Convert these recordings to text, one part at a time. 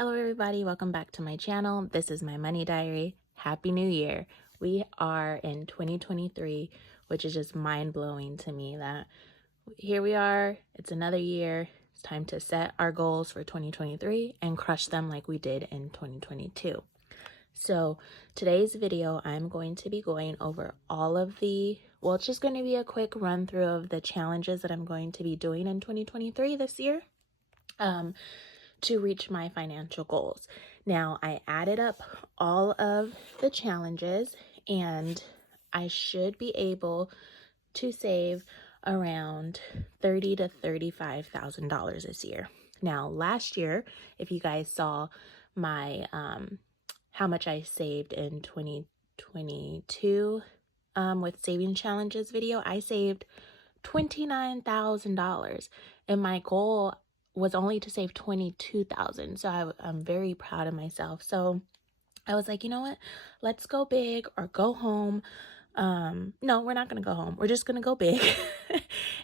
Hello everybody, welcome back to my channel. This is my money diary. Happy New Year. We are in 2023, which is just mind-blowing to me that here we are, it's another year. It's time to set our goals for 2023 and crush them like we did in 2022. So today's video, I'm going to be going over all of it's just going to be a quick run through of the challenges that I'm going to be doing in 2023 this year. To reach my financial goals. Now, I added up all of the challenges and I should be able to save around $30,000 to $35,000 this year. Now, last year, if you guys saw my how much I saved in 2022 with saving challenges video, I saved $29,000, and my goal was only to save 22,000. So I'm very proud of myself. So I was like, you know what? Let's go big or go home. No, we're not going to go home. We're just going to go big.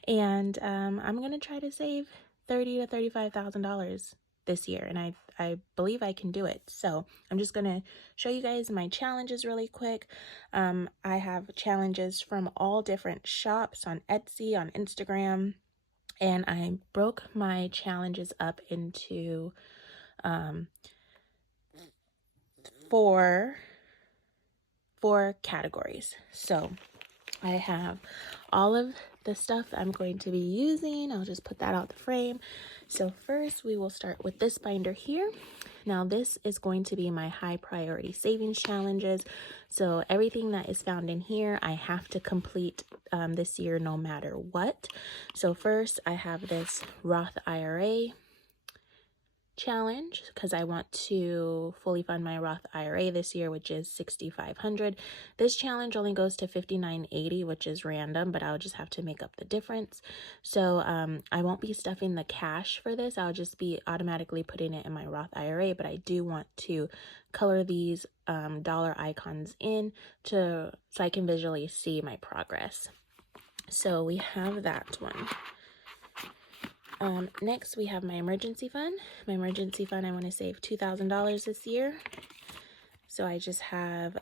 And I'm going to try to save $30,000 to $35,000 this year. And I believe I can do it. So I'm just going to show you guys my challenges really quick. I have challenges from all different shops on Etsy, on Instagram. And I broke my challenges up into four categories. So I have all of the stuff I'm going to be using. I'll just put that out the frame. So first we will start with this binder here. Now this is going to be my high priority savings challenges. So everything that is found in here, I have to complete this year no matter what. So first I have this Roth IRA challenge because I want to fully fund my Roth IRA this year, which is $6,500. This challenge only goes to $5,980, which is random, but I'll just have to make up the difference. So I won't be stuffing the cash for this. I'll just be automatically putting it in my Roth IRA, but I do want to color these dollar icons in so I can visually see my progress. So we have that one. Next, we have my emergency fund. My emergency fund, I want to save $2,000 this year. So I just have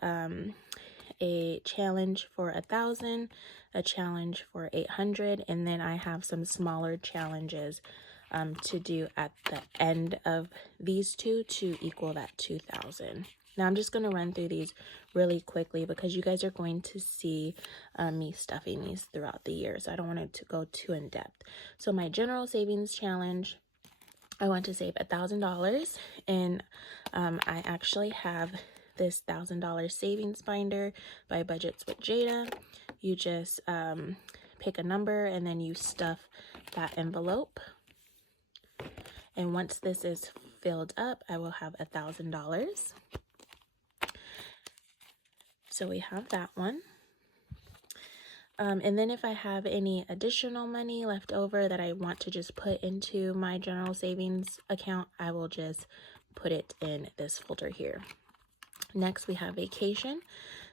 a challenge for 1,000, a challenge for 800, and then I have some smaller challenges to do at the end of these two to equal that 2,000. Now I'm just going to run through these really quickly because you guys are going to see me stuffing these throughout the year. So I don't want it to go too in depth. So my general savings challenge, I want to save $1,000, and I actually have this $1,000 savings binder by Budgets with Jada. You just pick a number and then you stuff that envelope. And once this is filled up, I will have $1,000. So we have that one. And then if I have any additional money left over that I want to just put into my general savings account, I will just put it in this folder here. Next, we have vacation.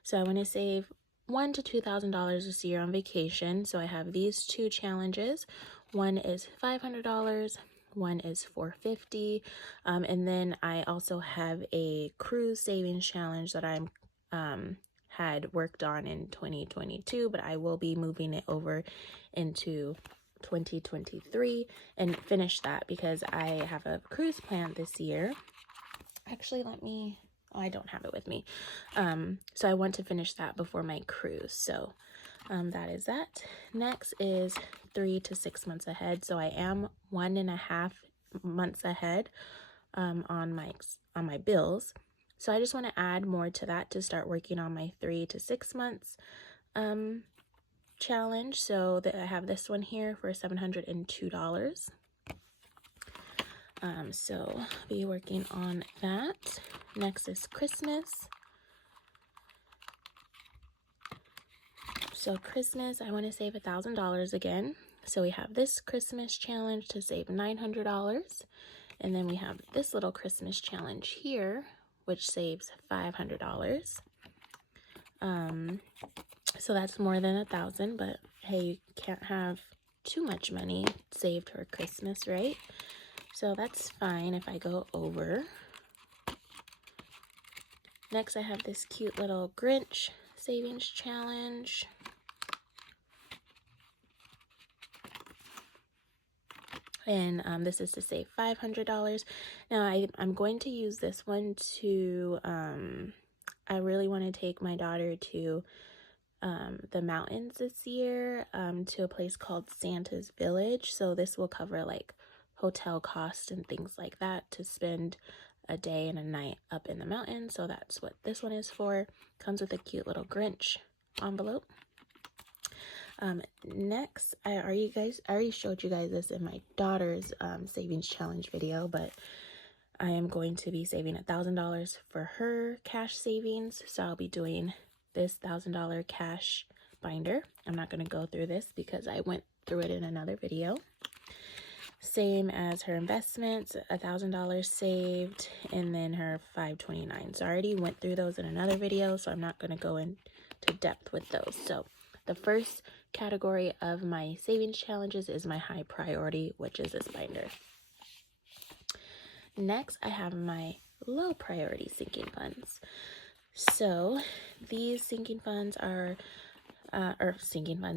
So I want to save $1,000 to $2,000 this year on vacation. So I have these two challenges. One is $500. One is $450. And then I also have a cruise savings challenge that I'm had worked on in 2022, but I will be moving it over into 2023 and finish that because I have a cruise planned this year. Actually, I don't have it with me. So I want to finish that before my cruise. So that is that. Next is 3 to 6 months ahead. So I am 1.5 months ahead on my bills. So I just want to add more to that to start working on my 3 to 6 months challenge. So that I have this one here for $702. So I'll be working on that. Next is Christmas. So Christmas, I want to save $1,000 again. So we have this Christmas challenge to save $900. And then we have this little Christmas challenge here, which saves $500. So that's more than 1,000, but hey, you can't have too much money saved for Christmas, right? So that's fine if I go over. Next, I have this cute little Grinch savings challenge. And this is to save $500. Now, I'm going to use this one to, I really want to take my daughter to the mountains this year, to a place called Santa's Village. So this will cover like hotel costs and things like that to spend a day and a night up in the mountains. So that's what this one is for. Comes with a cute little Grinch envelope. Next, I already showed you guys this in my daughter's savings challenge video, but I am going to be saving $1,000 for her cash savings. So I'll be doing this $1,000 cash binder. I'm not going to go through this because I went through it in another video. Same as her investments, $1,000 saved, and then her $529. So I already went through those in another video, so I'm not going to go into depth with those. So the first category of my savings challenges is my high priority, which is this binder. Next, I have my low priority sinking funds. So these sinking funds are,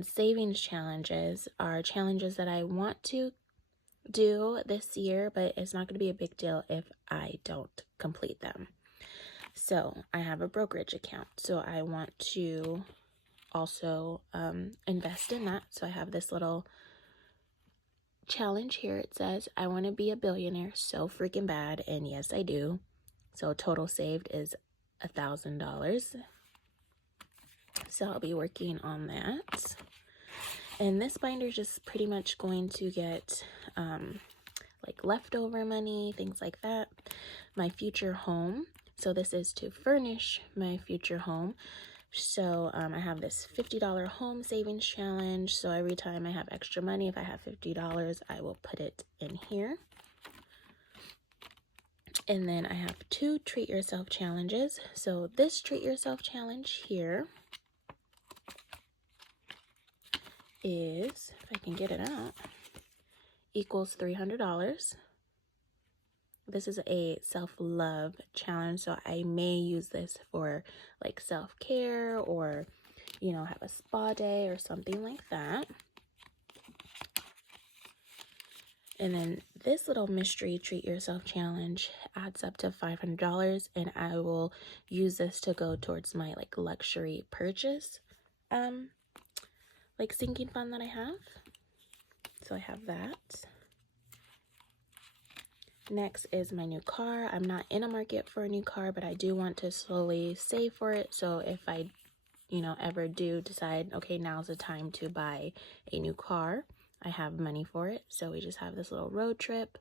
savings challenges are challenges that I want to do this year, but it's not going to be a big deal if I don't complete them. So I have a brokerage account, so I want to also invest in that. So I have this little challenge here. It says I want to be a billionaire so freaking bad, and yes I do. So total saved is $1,000. So I'll be working on that. And this binder is just pretty much going to get like leftover money, things like that. My future home. So this is to furnish my future home. So I have this $50 home savings challenge. So every time I have extra money, if I have $50, I will put it in here. And then I have 2 treat yourself challenges. So this treat yourself challenge here is, if I can get it out, equals $300. This is a self-love challenge, so I may use this for like self-care or, you know, have a spa day or something like that. And then this little mystery treat yourself challenge adds up to $500, and I will use this to go towards my like luxury purchase like sinking fund that I have. So I have that. Next is my new car. I'm not in a market for a new car, but I do want to slowly save for it. So if I, you know, ever do decide, okay, now's the time to buy a new car, I have money for it. So we just have this little road trip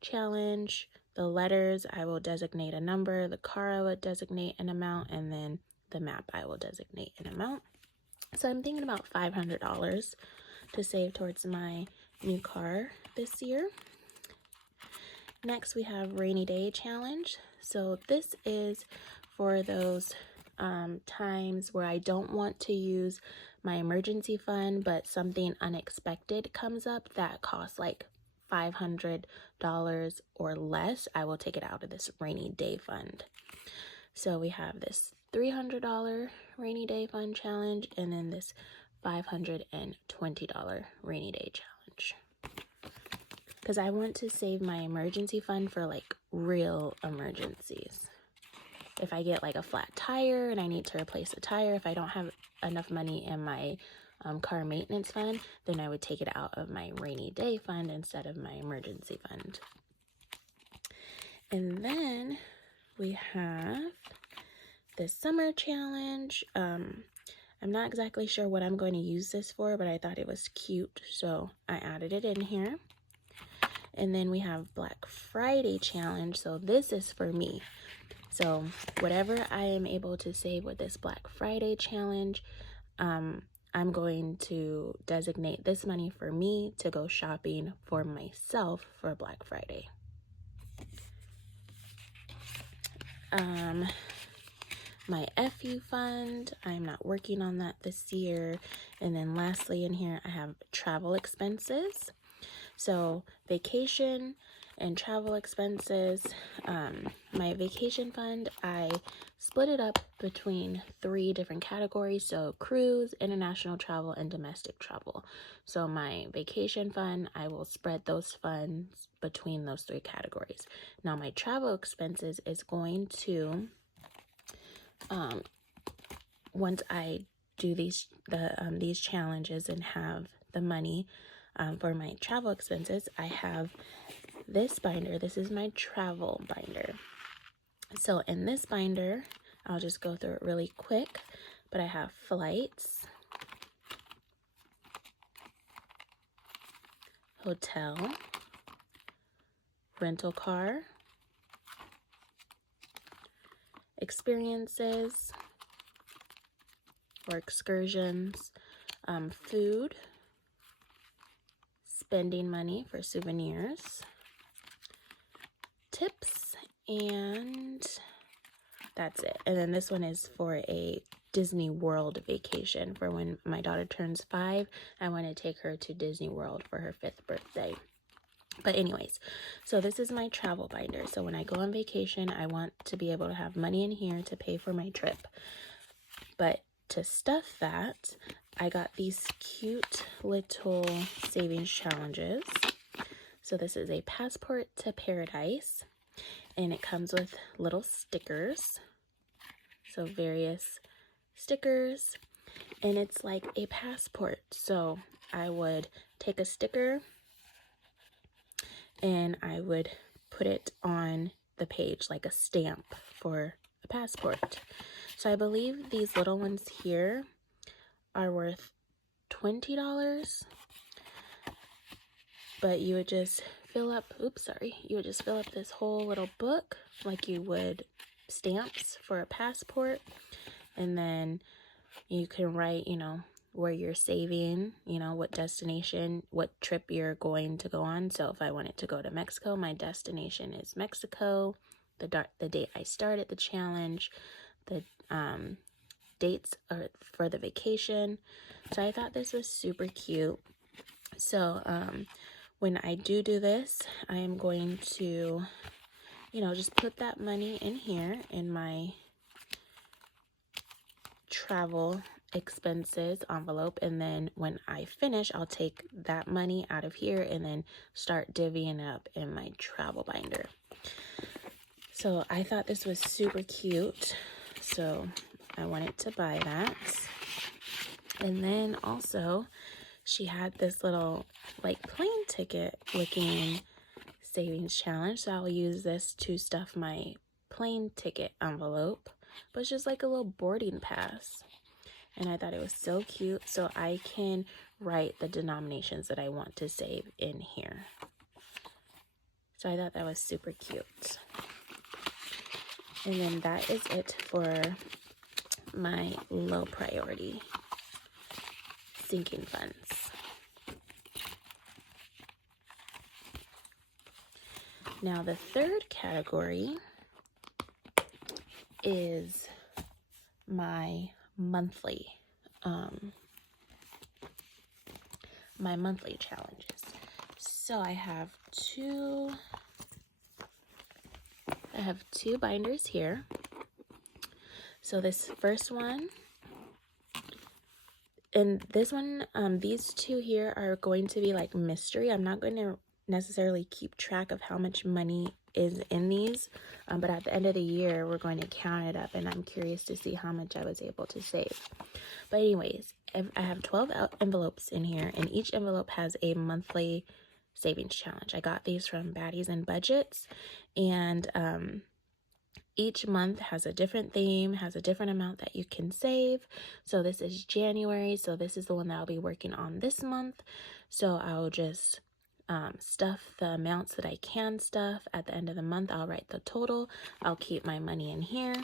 challenge. The letters, I will designate a number. The car, I would designate an amount. And then the map, I will designate an amount. So I'm thinking about $500 to save towards my new car this year. Next, we have rainy day challenge. So this is for those times where I don't want to use my emergency fund, but something unexpected comes up that costs like $500 or less. I will take it out of this rainy day fund. So we have this $300 rainy day fund challenge, and then this $520 rainy day challenge. Because I want to save my emergency fund for like real emergencies. If I get like a flat tire and I need to replace a tire, if I don't have enough money in my car maintenance fund, then I would take it out of my rainy day fund instead of my emergency fund. And then we have this summer challenge. I'm not exactly sure what I'm going to use this for, but I thought it was cute, so I added it in here. And then we have Black Friday challenge. So this is for me. So whatever I am able to save with this Black Friday challenge, I'm going to designate this money for me to go shopping for myself for Black Friday. My FU fund, I'm not working on that this year. And then lastly in here, I have travel expenses. So vacation in travel expenses, my vacation fund, I split it up between 3 different categories. So cruise, international travel, and domestic travel. So my vacation fund, I will spread those funds between those 3 categories. Now my travel expenses is going to, once I do these challenges and have the money for my travel expenses, I have this binder. This is my travel binder. So in this binder, I'll just go through it really quick, but I have flights, hotel, rental car, experiences or excursions, food, spending money for souvenirs, tips, and that's it. And then this one is for a Disney World vacation for when my daughter turns 5. I want to take her to Disney World for her 5th birthday. But anyways, so this is my travel binder. So when I go on vacation, I want to be able to have money in here to pay for my trip. But to stuff that, I got these cute little savings challenges. So this is a passport to paradise, and it comes with little stickers. So various stickers, and it's like a passport. So I would take a sticker and I would put it on the page like a stamp for a passport. So I believe these little ones here are worth $20, but you would just fill up, you would just fill up this whole little book like you would stamps for a passport, and then you can write, where you're saving, what destination, what trip you're going to go on. So if I wanted to go to Mexico, my destination is Mexico, the date I started the challenge, the dates are for the vacation. So I thought this was super cute. So when I do this, I am going to, just put that money in here in my travel expenses envelope, and then when I finish, I'll take that money out of here and then start divvying up in my travel binder. So I thought this was super cute, so I wanted to buy that. And then also she had this little like plane ticket looking savings challenge, so I'll use this to stuff my plane ticket envelope, but it's just like a little boarding pass. And I thought it was so cute, so I can write the denominations that I want to save in here. So I thought that was super cute. And then that is it for my low priority sinking funds. Now the third category is my monthly challenges. So I have two binders here. So this first one and this one, these two here are going to be like mystery. I'm not going to necessarily keep track of how much money is in these, but at the end of the year we're going to count it up, and I'm curious to see how much I was able to save. But anyways, I have 12 envelopes in here, and each envelope has a monthly savings challenge. I got these from Baddies and Budgets, and each month has a different theme, has a different amount that you can save. So this is January, so this is the one that I'll be working on this month. So I'll just stuff the amounts that I can stuff. At the end of the month, I'll write the total. I'll keep my money in here,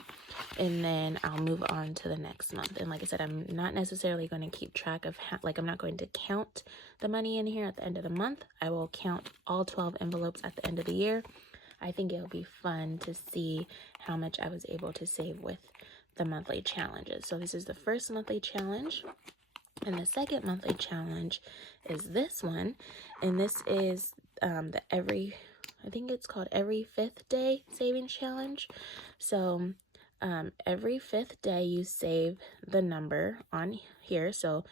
and then I'll move on to the next month. And like I said, I'm not necessarily going to keep track of I'm not going to count the money in here at the end of the month. I will count all 12 envelopes at the end of the year. I think it'll be fun to see how much I was able to save with the monthly challenges. So this is the first monthly challenge. And the second monthly challenge is this one, and this is the every I think it's called every 5th day savings challenge. So every 5th day you save the number on here. So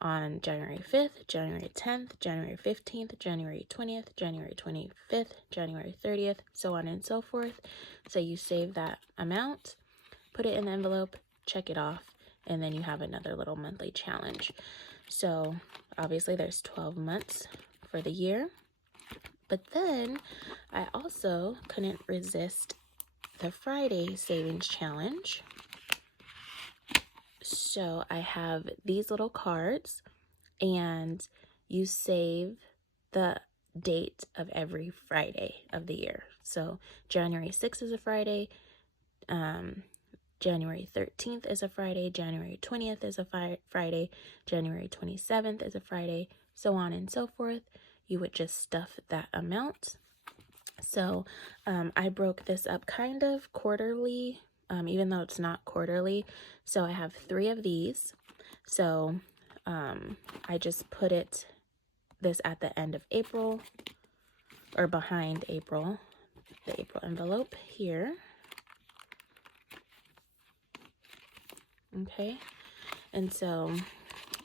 on January 5th, January 10th, January 15th, January 20th, January 25th, January 30th, so on and so forth. So you save that amount, put it in the envelope, check it off, and then you have another little monthly challenge. So obviously there's 12 months for the year. But then I also couldn't resist the Friday savings challenge. So I have these little cards, and you save the date of every Friday of the year. So January 6th is a Friday, January 13th is a Friday, January 20th is a Friday, January 27th is a Friday, so on and so forth. You would just stuff that amount. So I broke this up kind of quarterly, even though it's not quarterly. So I have 3 of these. So I just put this at the end of April, or behind April, the April envelope here. Okay, and so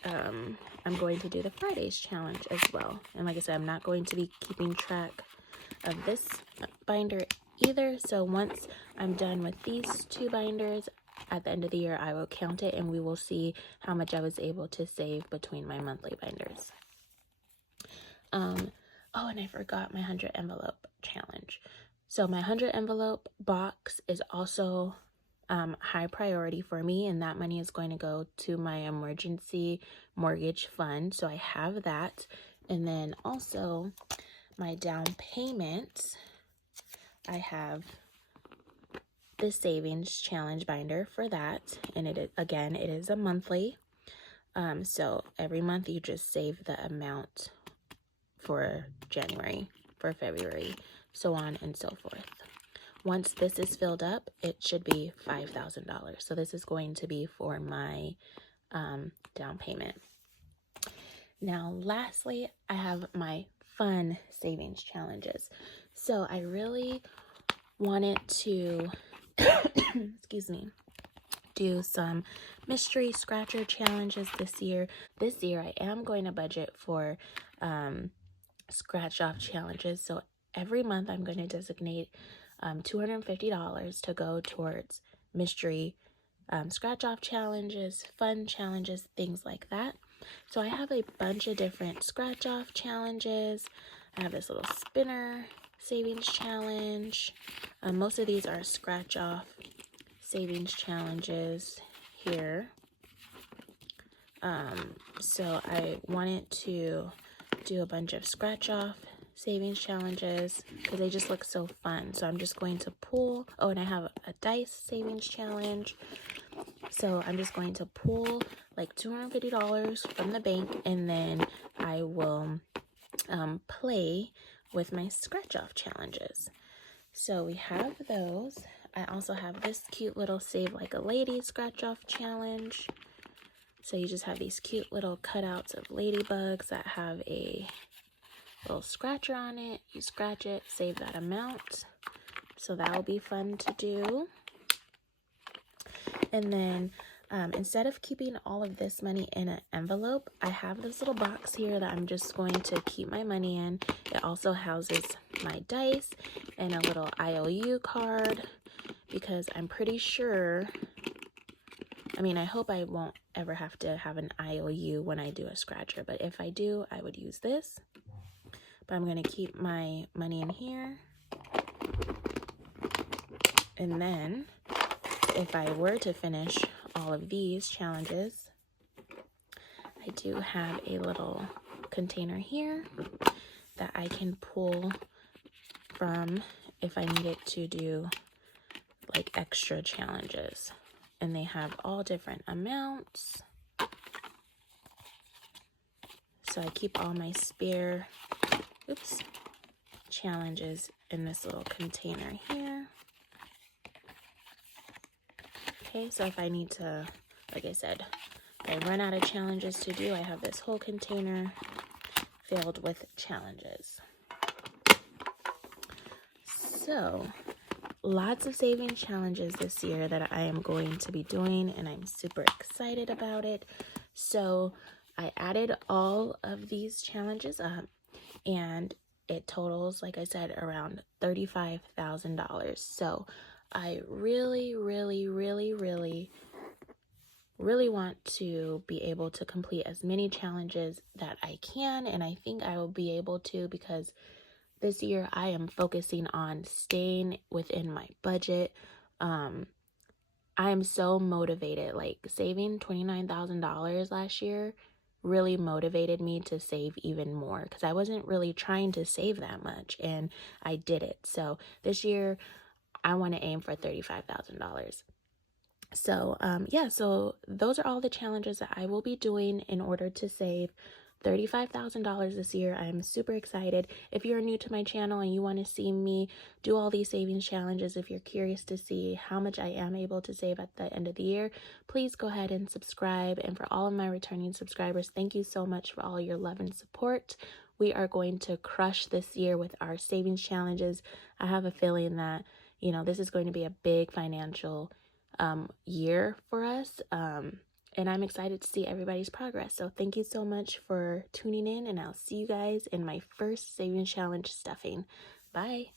I'm going to do the Fridays challenge as well. And like I said, I'm not going to be keeping track of this binder either. So once I'm done with these 2 binders, at the end of the year, I will count it and we will see how much I was able to save between my monthly binders. Oh, and I forgot my 100 envelope challenge. So my 100 envelope box is also high priority for me, and that money is going to go to my emergency mortgage fund. So I have that. And then also my down payment, I have the savings challenge binder for that, and it is a monthly. So every month you just save the amount for January, for February, so on and so forth. Once this is filled up, it should be $5,000. So this is going to be for my down payment. Now, lastly, I have my fun savings challenges. So I really wanted to, excuse me, do some mystery scratcher challenges this year. This year, I am going to budget for scratch off challenges. So every month, I'm going to designate $250 to go towards mystery scratch off challenges, fun challenges, things like that. So I have a bunch of different scratch off challenges. I have this little spinner savings challenge. Most of these are scratch off savings challenges here. So I wanted to do a bunch of scratch off savings challenges because they just look so fun. So I'm just going to pull. Oh, and I have a dice savings challenge. So I'm just going to pull like $250 from the bank, and then I will play with my scratch off challenges. So we have those. I also have this cute little Save Like a Lady scratch off challenge. So you just have these cute little cutouts of ladybugs that have a little scratcher on it. You scratch it, save that amount. So that will be fun to do. And then instead of keeping all of this money in an envelope, I have this little box here that I'm just going to keep my money in. It also houses my dice and a little IOU card, because I'm pretty sure, I mean, I hope I won't ever have to have an IOU when I do a scratcher, but if I do, I would use this. But I'm going to keep my money in here. And then if I were to finish all of these challenges, I do have a little container here that I can pull from if I needed to do like extra challenges. And they have all different amounts. So I keep all my spare challenges in this little container here. Okay, so if I need to, like I said, if I run out of challenges to do, I have this whole container filled with challenges. So lots of savings challenges this year that I am going to be doing, and I'm super excited about it. So I added all of these challenges up, and it totals, like I said, around $35,000. So I really want to be able to complete as many challenges that I can, and I think I will be able to, because this year I am focusing on staying within my budget. I am so motivated. Like, saving $29,000 last year really motivated me to save even more, because I wasn't really trying to save that much, and I did it. So this year I want to aim for $35,000. So so those are all the challenges that I will be doing in order to save $35,000 this year. I'm super excited. If you're new to my channel and you want to see me do all these savings challenges, if you're curious to see how much I am able to save at the end of the year, please go ahead and subscribe. And for all of my returning subscribers, thank you so much for all your love and support. We are going to crush this year with our savings challenges. I have a feeling that, this is going to be a big financial year for us. And I'm excited to see everybody's progress. So thank you so much for tuning in, and I'll see you guys in my first savings challenge stuffing. Bye.